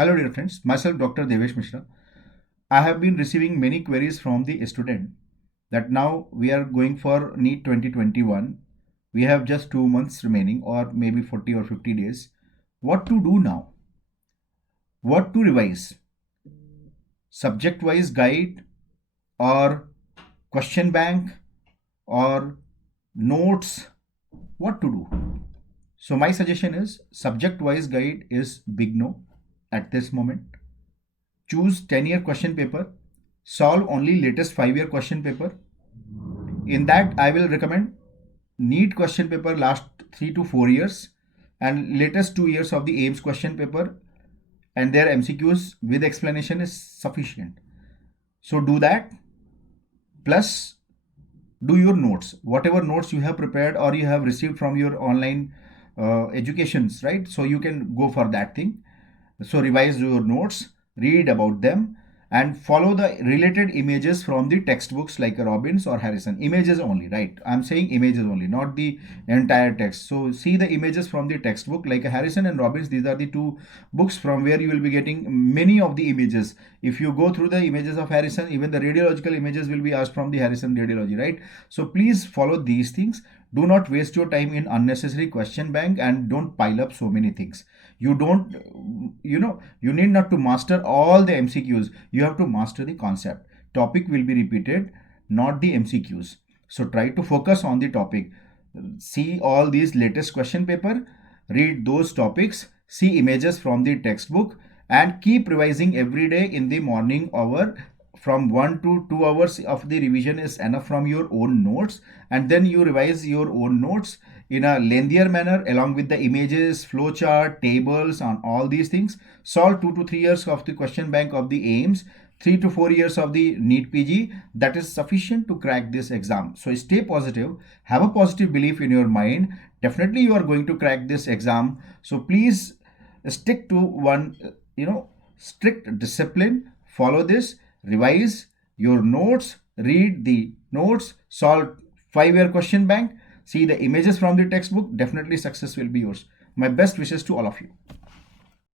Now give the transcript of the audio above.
Hello dear friends, myself Dr. Devesh Mishra. I have been receiving many queries from the student that now we are going for NEET 2021. We have just 2 months remaining or maybe 40 or 50 days. What to do now? What to revise? Subject wise guide or question bank or notes? What to do? So my suggestion is subject wise guide is big no at this moment. Choose 10-year question paper. Solve only latest 5-year question paper. In that, I will recommend NEET question paper last 3 to 4 years and latest 2 years of the AIMS question paper and their MCQs with explanation is sufficient. So do that. Plus, do your notes. Whatever notes you have prepared or you have received from your online educations, right? So you can go for that thing. So revise your notes, read about them, and follow the related images from the textbooks like Robbins or Harrison. Images only, right? I'm saying images only, not the entire text. So see the images from the textbook like Harrison and Robbins. These are the two books from where you will be getting many of the images. If you go through the images of Harrison, even the radiological images will be asked from the Harrison radiology, right? So please follow these things. Do not waste your time in unnecessary question bank and don't pile up so many things. You need not to master all the MCQs. You have to master the concept. Topic will be repeated, not the MCQs. So try to focus on the topic. See all these latest question paper, read those topics, see images from the textbook and keep revising every day in the morning hour. From 1 to 2 hours of the revision is enough from your own notes, and then you revise your own notes in a lengthier manner along with the images, flowchart, tables on all these things. Solve 2 to 3 years of the question bank of the AIMS, 3 to 4 years of the NEET PG. That is sufficient to crack this exam. So stay positive, have a positive belief in your mind. Definitely you are going to crack this exam. So please stick to one, strict discipline. Follow this. Revise your notes, read the notes, solve 5-year question bank, see the images from the textbook. Definitely success will be yours. My best wishes to all of you.